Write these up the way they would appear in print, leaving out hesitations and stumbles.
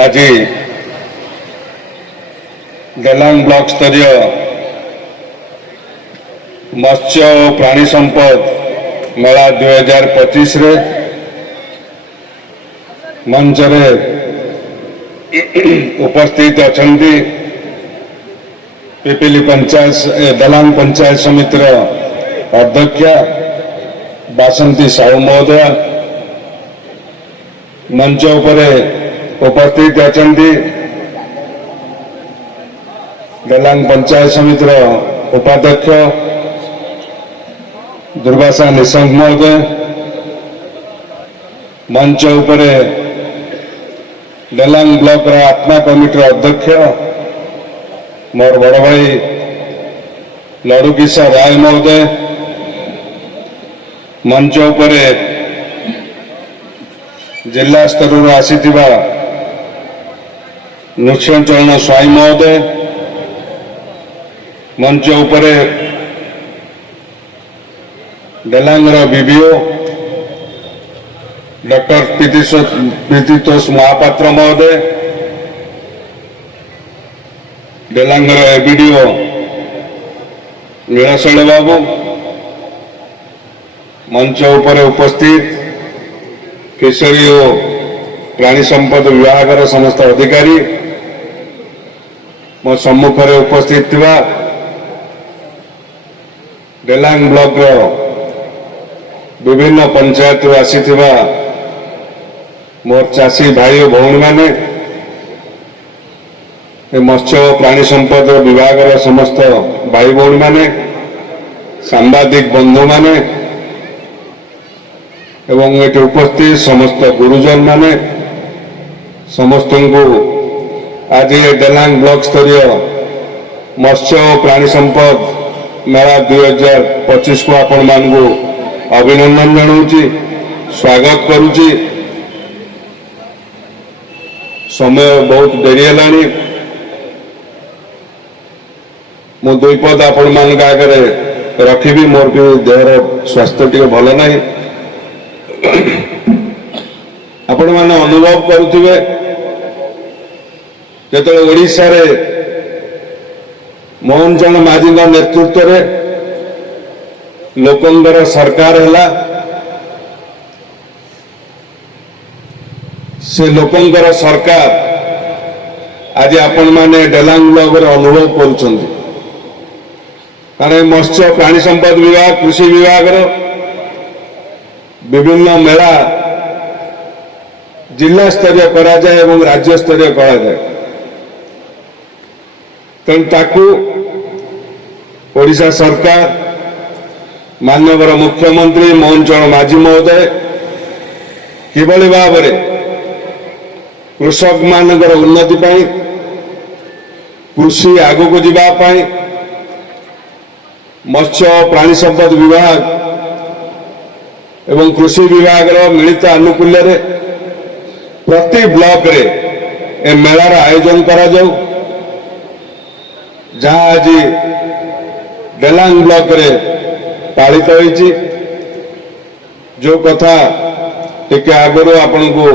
आज डेलांग ब्लॉक स्तरीय मत्स्य और प्राणी संपद मेला 2025 रे मंच रे उपस्थित अछंती पिपिली पंचायत डेलांग पंचायत समितिर अध्यक्षा बासंती साहू महोदय मंच उपरे उपस्थित अछंती डेलांग पंचायत समितिर उपाध्यक्ष दुर्वासा निशंक महोदय मंच उपरे डेलांग ब्लॉक आत्मा कमिटी अध्यक्ष मोर बड़ भाई लड़ू किशोर राय महोदय मंच उपरे जिला स्तर आसीथिबा नृसिंहचरण स्वाई महोदय मंच उपरे डेलांगर बीबीओ डॉक्टर प्रीतितोष महापात्र महोदय डेलांगर एबीडीओ नीलाशैल बाबू मंच उपरे उपस्थित केशरी और प्राणी संपद विभाग समस्त अधिकारी मो सम्मुख में उपस्थित थिबा डेलांग ब्लॉक विभिन्न पंचायत आसीथिबा मोर चाषी भाई और भौणी माने मत्स्य और प्राणी संपद विभाग समस्त भाई भौणी माने सांबादिक बंधु माने एवं ये उपस्थित समस्त गुरुजन माने समस्त को आज ये डेलांग ब्लॉक स्तरीय मत्स्य और प्राणी संपद मेला 2025 को आपण मान को अभिनंदन जनाऊँगी स्वागत करुच्ची। समय बहुत डेरी है मु दुई पद आपण मान आगे रखी मोर भी देहर स्वास्थ्य टी भल ना आपण मैंने अनुभव करुवे जो ओडिशा रे मोहन चरण माझी नेतृत्व में लोकंगर सरकार है से लोकंगर सरकार आज आपण माने डेलांग ब्लॉक रे अनुभव करुछंती कारण मत्स्य प्राणी संपद विभाग कृषि विभाग विभिन्न मेला जिला स्तरीय करा जाए एवं राज्य स्तरीय करा जाए तेणु ताकू ओडिशा सरकार माननीय मुख्यमंत्री मोहन चरण माझी महोदय किभली भाव में कृषक मानकर उन्नति पाई कृषि आगु को जावाई मत्स्य प्राणी संपद विभाग एवं कृषि विभाग मिलित आनुकूल्य रे प्रति ब्लॉक रे ए मेलार आयोजन करा जाऊ जहाँ आज डेलांग ब्लॉक रे पालित होईची जो कथा टिके आगुरी आपण को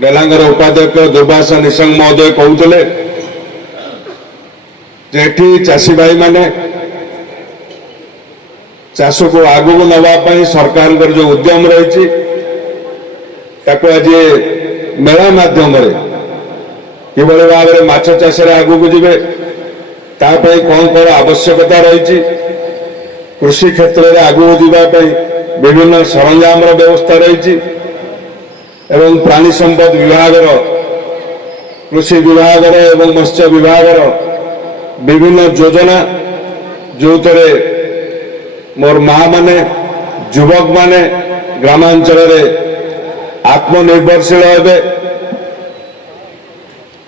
डेलांगर उपाध्यक्ष दुर्वासा निशंक महोदय कहते जेठी चाषी भाई माने चाष को आगू नवाई सरकार जो उद्यम रही आज मेला माध्यम किभली भाव में माछ चाष आगू को जीवे तापाई कौन कौन आवश्यकता रही कृषि क्षेत्र में आगू जावाई विभिन्न सरंजाम व्यवस्था रही एवं प्राणी संपद विभाग कृषि विभाग एवं मत्स्य विभाग विभिन्न योजना जो थे मोर माँ माने युवक माने ग्रामांचल आत्मनिर्भरशील हे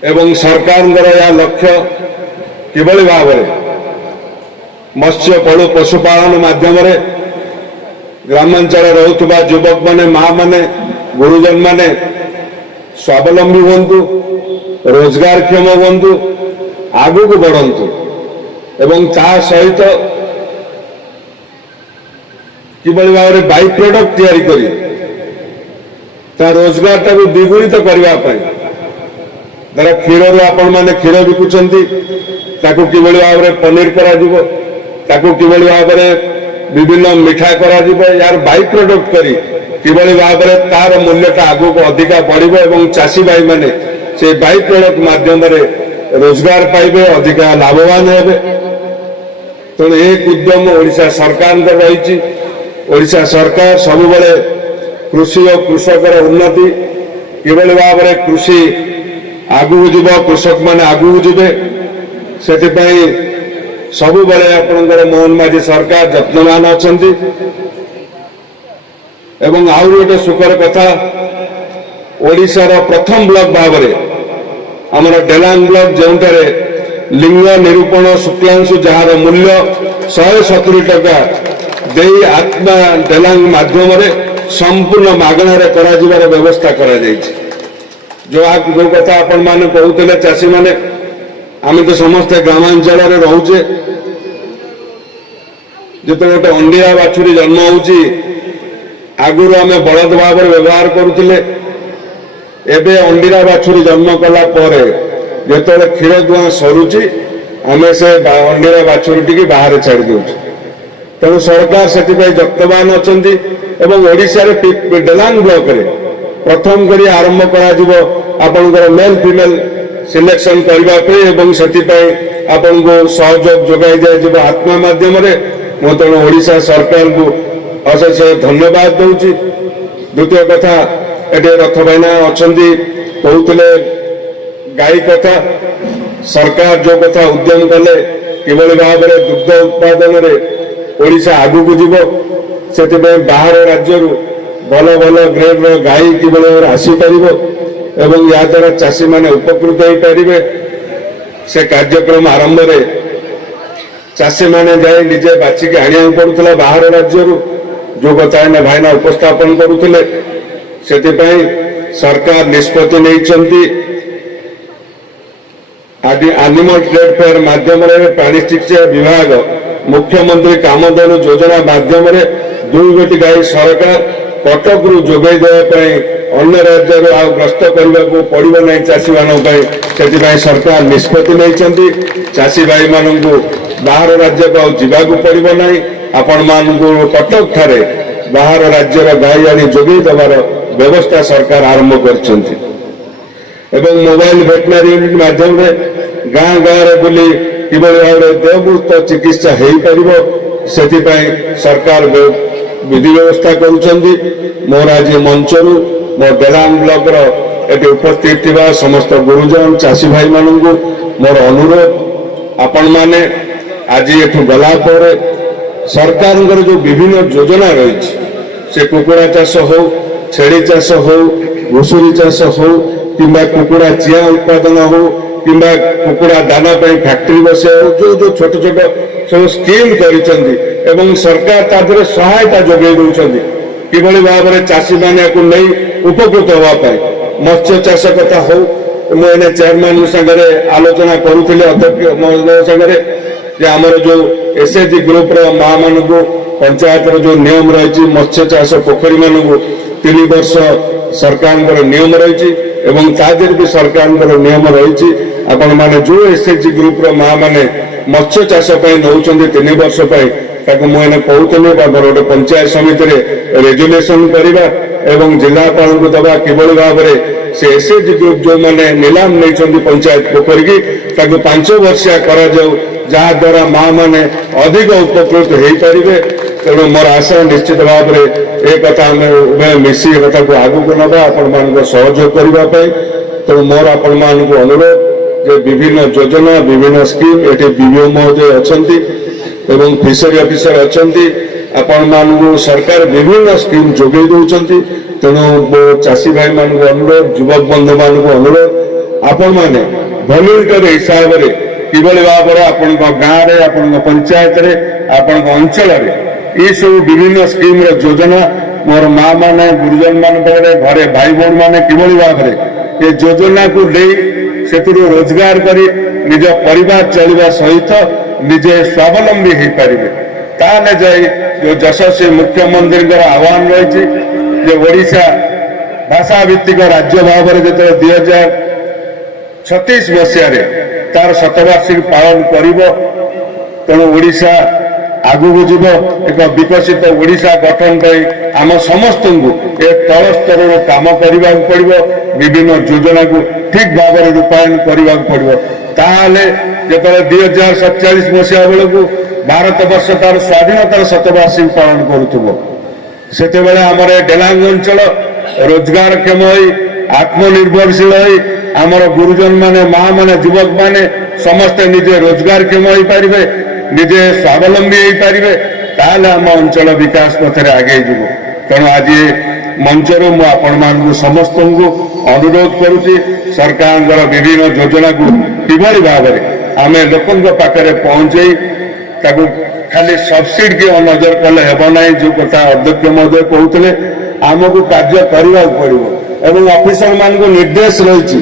एवं सरकार या लक्ष्य किभली भाव में मत्स्य पड़ु पशुपालन माध्यम ग्रामांचल रोकथुवा युवक माने माँ माने गुरुजन माने स्वावलंबी हूँ रोजगार क्षम हूँ आगू को बढ़ंतु एवं ता सहित किभली भाव में बाई प्रोडक्ट तैयारी करी ତା ରୋଜଗାରଟାକୁ ଦ୍ୱିଗୁଣିତ କରିବା ପାଇଁ ଧର କ୍ଷୀରରୁ ଆପଣମାନେ କ୍ଷୀର ବିକୁଛନ୍ତି, ତାକୁ କିଭଳି ଭାବରେ ପନିର କରାଯିବ, ତାକୁ କିଭଳି ଭାବରେ ବିଭିନ୍ନ ମିଠା କରାଯିବ, ୟାର ବାଇ ପ୍ରଡକ୍ଟ କରି କିଭଳି ଭାବରେ ତାର ମୂଲ୍ୟଟା ଆଗକୁ ଅଧିକା ବଢିବ ଏବଂ ଚାଷୀ ଭାଇମାନେ ସେ ବାଇ ପ୍ରଡକ୍ଟ ମାଧ୍ୟମରେ ରୋଜଗାର ପାଇବେ, ଅଧିକା ଲାଭବାନ ହେବେ। ତେଣୁ ଏ ଉଦ୍ୟମ ଓଡ଼ିଶା ସରକାରଙ୍କର ରହିଛି। ଓଡ଼ିଶା ସରକାର ସବୁବେଳେ କୃଷି ଓ କୃଷକର ଉନ୍ନତି, କିଭଳି ଭାବରେ କୃଷି ଆଗକୁ ଯିବ, କୃଷକମାନେ ଆଗକୁ ଯିବେ, ସେଥିପାଇଁ ସବୁବେଳେ ଆପଣଙ୍କର ମୋହନ ମାଝୀ ସରକାର ଯତ୍ନବାନ ଅଛନ୍ତି। ଏବଂ ଆହୁରି ଗୋଟେ ସୁଖର କଥା, ଓଡ଼ିଶାର ପ୍ରଥମ ବ୍ଲକ ଭାବରେ ଆମର ଡେଲାଙ୍ଗ ବ୍ଲକ, ଯେଉଁଠାରେ ଲିଙ୍ଗ ନିରୂପଣ ଶୁକ୍ଲାଂଶୁ ଯାହାର ମୂଲ୍ୟ 170 ଟଙ୍କା ଦେଇ ଆତ୍ମା ଡେଲାଙ୍ଗ ମାଧ୍ୟମରେ ସମ୍ପୂର୍ଣ୍ଣ ମାଗଣାରେ କରାଯିବାର ବ୍ୟବସ୍ଥା କରାଯାଇଛି। ଯୋଉ କଥା ଆପଣମାନେ କହୁଥିଲେ ଚାଷୀମାନେ, ଆମେ ତ ସମସ୍ତେ ଗ୍ରାମାଞ୍ଚଳରେ ରହୁଛେ। ଯେତେବେଳେ ଗୋଟେ ଅଣ୍ଡିରା ବାଛୁରୀ ଜନ୍ମ ହଉଛି, ଆଗରୁ ଆମେ ବଳଦ ଭାବରେ ବ୍ୟବହାର କରୁଥିଲେ। ଏବେ ଅଣ୍ଡିରା ବାଛୁରୀ ଜନ୍ମ କଲା ପରେ ଯେତେବେଳେ କ୍ଷୀର ଦୁଆଁ ସରୁଛି, ଆମେ ସେ ଅଣ୍ଡିରା ବାଛୁରୀଟିକି ବାହାରେ ଛାଡ଼ି ଦେଉଛୁ। ତେଣୁ ସରକାର ସେଥିପାଇଁ ଯତ୍ନବାନ ଅଛନ୍ତି ଏବଂ ଓଡ଼ିଶାରେ ଡେଲାଙ୍ଗ ବ୍ଲକରେ ପ୍ରଥମ କରି ଆରମ୍ଭ କରାଯିବ ଆପଣଙ୍କର ମେଲ୍ ଫିମେଲ୍ ସିଲେକ୍ସନ କରିବା ପାଇଁ ଏବଂ ସେଥିପାଇଁ ଆପଣଙ୍କୁ ସହଯୋଗ ଯୋଗାଇ ଦିଆଯିବ ଆତ୍ମା ମାଧ୍ୟମରେ। ମୁଁ ତେଣୁ ଓଡ଼ିଶା ସରକାରଙ୍କୁ ଅଶେଷ ଧନ୍ୟବାଦ ଦେଉଛି। ଦ୍ୱିତୀୟ କଥା, ଏଠି ରଥ ଭାଇନା ଅଛନ୍ତି, କହୁଥିଲେ ଗାଈ କଥା। ସରକାର ଯୋଉ କଥା ଉଦ୍ୟମ କଲେ କିଭଳି ଭାବରେ ଦୁଗ୍ଧ ଉତ୍ପାଦନରେ ଓଡ଼ିଶା ଆଗକୁ ଯିବ, ସେଥିପାଇଁ ବାହାର ରାଜ୍ୟରୁ ଭଲ ଭଲ ଗ୍ରେଡର ଗାଈ କିଭଳି ଭାବରେ ଆସିପାରିବ ଏବଂ ଏହାଦ୍ୱାରା ଚାଷୀମାନେ ଉପକୃତ ହୋଇପାରିବେ, ସେ କାର୍ଯ୍ୟକ୍ରମ ଆରମ୍ଭରେ ଚାଷୀମାନେ ଯାଇ ନିଜେ ବାଛିକି ଆଣିବାକୁ ପଡୁଥିଲା ବାହାର ରାଜ୍ୟରୁ, ଯୋଉ କଥା ଏଇନା ଭାଇନା ଉପସ୍ଥାପନ କରୁଥିଲେ। ସେଥିପାଇଁ ସରକାର ନିଷ୍ପତ୍ତି ନେଇଛନ୍ତି ଆନିମଲ ଟ୍ରେଡ୍ ଫେୟାର ମାଧ୍ୟମରେ ପ୍ରାଣୀ ଚିକିତ୍ସା ବିଭାଗ ମୁଖ୍ୟମନ୍ତ୍ରୀ କାମଧେନୁ ଯୋଜନା ମାଧ୍ୟମରେ 2 ଗୋଟି ଗାଈ ସରକାର କଟକରୁ ଯୋଗାଇ ଦେବା ପାଇଁ ଅନ୍ୟ ରାଜ୍ୟରୁ ଆଉ ଗ୍ରସ୍ତ କରିବାକୁ ପଡ଼ିବ ନାହିଁ ଚାଷୀମାନଙ୍କ ପାଇଁ। ସେଥିପାଇଁ ସରକାର ନିଷ୍ପତ୍ତି ନେଇଛନ୍ତି। ଚାଷୀ ଭାଇମାନଙ୍କୁ ବାହାର ରାଜ୍ୟକୁ ଆଉ ଯିବାକୁ ପଡ଼ିବ ନାହିଁ। ଆପଣମାନଙ୍କୁ କଟକଠାରେ ବାହାର ରାଜ୍ୟର ଗାଈ ଆଣି ଯୋଗାଇ ଦେବାର ବ୍ୟବସ୍ଥା ସରକାର ଆରମ୍ଭ କରିଛନ୍ତି ଏବଂ ମୋବାଇଲ ଭେଟନାରୀ ୟୁନିଟ୍ ମାଧ୍ୟମରେ ଗାଁ ଗାଁରେ ବୁଲି କିଭଳି ଭାବରେ ଦେୟମୁକ୍ତ ଚିକିତ୍ସା ହୋଇପାରିବ, ସେଥିପାଇଁ ସରକାର ବିଧି ବ୍ୟବସ୍ଥା କରୁଛନ୍ତି। ମୋର ଆଜି ମଞ୍ଚରୁ ମୋ ଡେଲାଙ୍ଗ ବ୍ଲକର ଏଠି ଉପସ୍ଥିତ ଥିବା ସମସ୍ତ ଗୁରୁଜନ ଚାଷୀ ଭାଇମାନଙ୍କୁ ମୋର ଅନୁରୋଧ, ଆପଣମାନେ ଆଜି ଏଠୁ ଗଲା ପରେ ସରକାରଙ୍କର ଯୋଉ ବିଭିନ୍ନ ଯୋଜନା ରହିଛି, ସେ କୁକୁଡ଼ା ଚାଷ ହଉ, ଛେଳି ଚାଷ ହଉ, ଘୁଷୁରୀ ଚାଷ ହଉ, କିମ୍ବା କୁକୁଡ଼ା ଚିଆଁ ଉତ୍ପାଦନ ହଉ, କିମ୍ବା କୁକୁଡ଼ା ଦାନା ପାଇଁ ଫ୍ୟାକ୍ଟ୍ରି ବସିବା ହଉ, ଯୋଉ ଯୋଉ ଛୋଟ ଛୋଟ ସବୁ ସ୍କିମ୍ କରିଛନ୍ତି ଏବଂ ସରକାର ତା ଦେହରେ ସହାୟତା ଯୋଗାଇ ଦେଉଛନ୍ତି କିଭଳି ଭାବରେ ଚାଷୀମାନେ ୟାକୁ ନେଇ ଉପକୃତ ହେବା ପାଇଁ। ମତ୍ସ୍ୟ ଚାଷ କଥା ହଉ, ମୁଁ ଏଇନେ ଚେୟାରମ୍ୟାନଙ୍କ ସାଙ୍ଗରେ ଆଲୋଚନା କରୁଥିଲି ଅଧ୍ୟକ୍ଷ ମହୋଦୟ ସାଙ୍ଗରେ ଯେ ଆମର ଯୋଉ ଏସ୍ଏଚଜି ଗ୍ରୁପର ମା ମାନଙ୍କୁ ପଞ୍ଚାୟତର ଯୋଉ ନିୟମ ରହିଛି, ମତ୍ସ୍ୟ ଚାଷ ପୋଖରୀ ମାନଙ୍କୁ 3 ବର୍ଷ ସରକାରଙ୍କର ନିୟମ ରହିଛି ଏବଂ ତା ଦେହରେ ବି ସରକାରଙ୍କର ନିୟମ ରହିଛି। ଆପଣମାନେ ଯୋଉ ଏସ୍ଏଚଜି ଗ୍ରୁପର ମା ମାନେ ମତ୍ସ୍ୟ ଚାଷ ପାଇଁ ନେଉଛନ୍ତି 3 ବର୍ଷ ପାଇଁ, ତାକୁ ମୁଁ ଏଇନେ କହୁଥିଲି ଆମର ଗୋଟେ ପଞ୍ଚାୟତ ସମିତିରେ ରେଜୁଲେସନ କରିବା ଏବଂ ଜିଲ୍ଲାପାଳଙ୍କୁ ଦେବା କିଭଳି ଭାବରେ ସେ ଏସ୍ଏଚଜି ଗ୍ରୁପ ଯୋଉମାନେ ନିଲାମ ନେଇଛନ୍ତି ପଞ୍ଚାୟତ ପୋଖରୀକି ତାକୁ 5 ବର୍ଷିଆ କରାଯାଉ, ଯାହାଦ୍ୱାରା ମା ମାନେ ଅଧିକ ଉପକୃତ ହେଇପାରିବେ। ତେଣୁ ମୋର ଆଶା ନିଶ୍ଚିତ ଭାବରେ ଏ କଥା ଆମେ ଉଭୟ ମିଶି ଏ କଥାକୁ ଆଗକୁ ନେବା ଆପଣମାନଙ୍କ ସହଯୋଗ କରିବା ପାଇଁ। ତେଣୁ ମୋର ଆପଣମାନଙ୍କୁ ଅନୁରୋଧ ଯେ ବିଭିନ୍ନ ଯୋଜନା, ବିଭିନ୍ନ ସ୍କିମ୍, ଏଠି ବିଡ଼ିଓ ମହୋଦୟ ଅଛନ୍ତି ଏବଂ ଫିସରୀ ଅଫିସର ଅଛନ୍ତି, ଆପଣମାନଙ୍କୁ ସରକାର ବିଭିନ୍ନ ସ୍କିମ୍ ଯୋଗାଇ ଦେଉଛନ୍ତି। ତେଣୁ ଚାଷୀ ଭାଇମାନଙ୍କୁ ଅନୁରୋଧ, ଯୁବକ ବନ୍ଧୁମାନଙ୍କୁ ଅନୁରୋଧ, ଆପଣମାନେ ଭଲ୍ୟୁଣ୍ଟର ହିସାବରେ କିଭଳି ଭାବରେ ଆପଣଙ୍କ ଗାଁରେ, ଆପଣଙ୍କ ପଞ୍ଚାୟତରେ, ଆପଣଙ୍କ ଅଞ୍ଚଳରେ ଏସବୁ ବିଭିନ୍ନ ସ୍କିମ୍ର ଯୋଜନା ମୋର ମା ମାନେ, ଗୁରୁଜନ ମାନଙ୍କରେ, ଘରେ ଭାଇ ଭଉଣୀ ମାନେ କିଭଳି ଭାବରେ ଏ ଯୋଜନାକୁ ନେଇ ସେଥିରୁ ରୋଜଗାର କରି ନିଜ ପରିବାର ଚଳିବା ସହିତ ନିଜେ ସ୍ୱାବଲମ୍ବୀ ହେଇପାରିବେ। ତାହେଲେ ଯାଇ ଯୋଉ ଯଶସ୍ୱୀ ମୁଖ୍ୟମନ୍ତ୍ରୀଙ୍କର ଆହ୍ୱାନ ରହିଛି ଯେ ଓଡ଼ିଶା ଭାଷା ଭିତ୍ତିକ ରାଜ୍ୟ ଭାବରେ ଯେତେବେଳେ 2036 ମସିହାରେ ତାର ଶତବାର୍ଷିକୀ ପାଳନ କରିବ, ତେଣୁ ଓଡ଼ିଶା ଆଗକୁ ଯିବ। ଏକ ବିକଶିତ ଓଡ଼ିଶା ଗଠନ ପାଇଁ ଆମ ସମସ୍ତଙ୍କୁ ଏ ତଳ ସ୍ତରରୁ କାମ କରିବାକୁ ପଡ଼ିବ, ବିଭିନ୍ନ ଯୋଜନାକୁ ଠିକ୍ ଭାବରେ ରୂପାୟନ କରିବାକୁ ପଡ଼ିବ। ତାହେଲେ ଯେତେବେଳେ 2047 ମସିହା ବେଳକୁ ଭାରତବର୍ଷ ତାର ସ୍ୱାଧୀନତାର ଶତବାର୍ଷିକୀ ପାଳନ କରୁଥିବ, ସେତେବେଳେ ଆମର ଏ ଡେଲାଙ୍ଗ ଅଞ୍ଚଳ ରୋଜଗାରକ୍ଷମ ହୋଇ ଆତ୍ମନିର୍ଭରଶୀଳ ହୋଇ ଆମର ଗୁରୁଜନ ମାନେ, ମା ମାନେ, ଯୁବକ ମାନେ ସମସ୍ତେ ନିଜେ ରୋଜଗାରକ୍ଷମ ହୋଇପାରିବେ, ନିଜେ ସ୍ୱାବଲମ୍ବୀ ହୋଇପାରିବେ। ତାହେଲେ ଆମ ଅଞ୍ଚଳ ବିକାଶ ପଥରେ ଆଗେଇ ଯିବ। ତେଣୁ ଆଜି ମଞ୍ଚରୁ ମୁଁ ଆପଣମାନଙ୍କୁ ସମସ୍ତଙ୍କୁ ଅନୁରୋଧ କରୁଛି, ସରକାରଙ୍କର ବିଭିନ୍ନ ଯୋଜନାକୁ କିଭଳି ଭାବରେ ଆମେ ଲୋକଙ୍କ ପାଖରେ ପହଞ୍ଚେଇ ତାକୁ ଖାଲି ସବସିଡି କି ନଜର କଲେ ହେବ ନାହିଁ। ଯେଉଁ କଥା ଅଧ୍ୟକ୍ଷ ମହୋଦୟ କହୁଥିଲେ, ଆମକୁ କାର୍ଯ୍ୟ କରିବାକୁ ପଡ଼ିବ ଏବଂ ଅଫିସର ମାନଙ୍କୁ ନିର୍ଦ୍ଦେଶ ରହିଛି।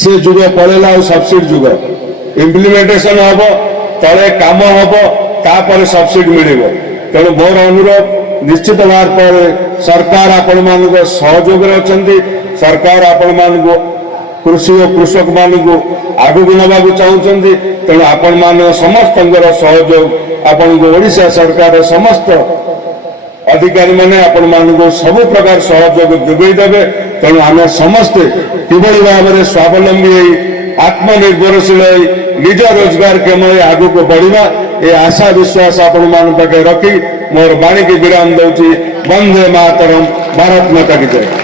ସେ ଯୁଗ ପଳେଇଲା, ଆଉ ସବସିଡି ଯୁଗ। ଇମ୍ପ୍ଲିମେଣ୍ଟେସନ ହବ, ତଳେ କାମ ହବ, ତାପରେ ସବସିଡି ମିଳିବ। ତେଣୁ ମୋର ଅନୁରୋଧ, ନିଶ୍ଚିତ ଭାବରେ ସରକାର ଆପଣମାନଙ୍କ ସହଯୋଗରେ ଅଛନ୍ତି। ସରକାର ଆପଣମାନଙ୍କୁ କୃଷି ଓ କୃଷକମାନଙ୍କୁ ଆଗକୁ ନେବାକୁ ଚାହୁଁଛନ୍ତି। ତେଣୁ ଆପଣମାନଙ୍କ ସମସ୍ତଙ୍କର ସହଯୋଗ, ଆପଣଙ୍କୁ ଓଡ଼ିଶା ସରକାରର ସମସ୍ତ ଅଧିକାରୀମାନେ ଆପଣମାନଙ୍କୁ ସବୁ ପ୍ରକାର ସହଯୋଗ ଯୋଗାଇ ଦେବେ। ତେଣୁ ଆମେ ସମସ୍ତେ କିଭଳି ଭାବରେ ସ୍ୱାବଲମ୍ବୀ ହୋଇ ଆତ୍ମନିର୍ଭରଶୀଳ ହୋଇ ନିଜ ରୋଜଗାରକ୍ଷମ ହୋଇ ଆଗକୁ ବଢ଼ିବା, ଏ ଆଶା ବିଶ୍ୱାସ ଆପଣମାନଙ୍କ ପାଖରେ ରଖି ମୋର ବାଣୀକି ବିରାମ ଦେଉଛି। ବନ୍ଦେ ମାତରମ୍, ଭାରତ ମାତା କି ଜୟ।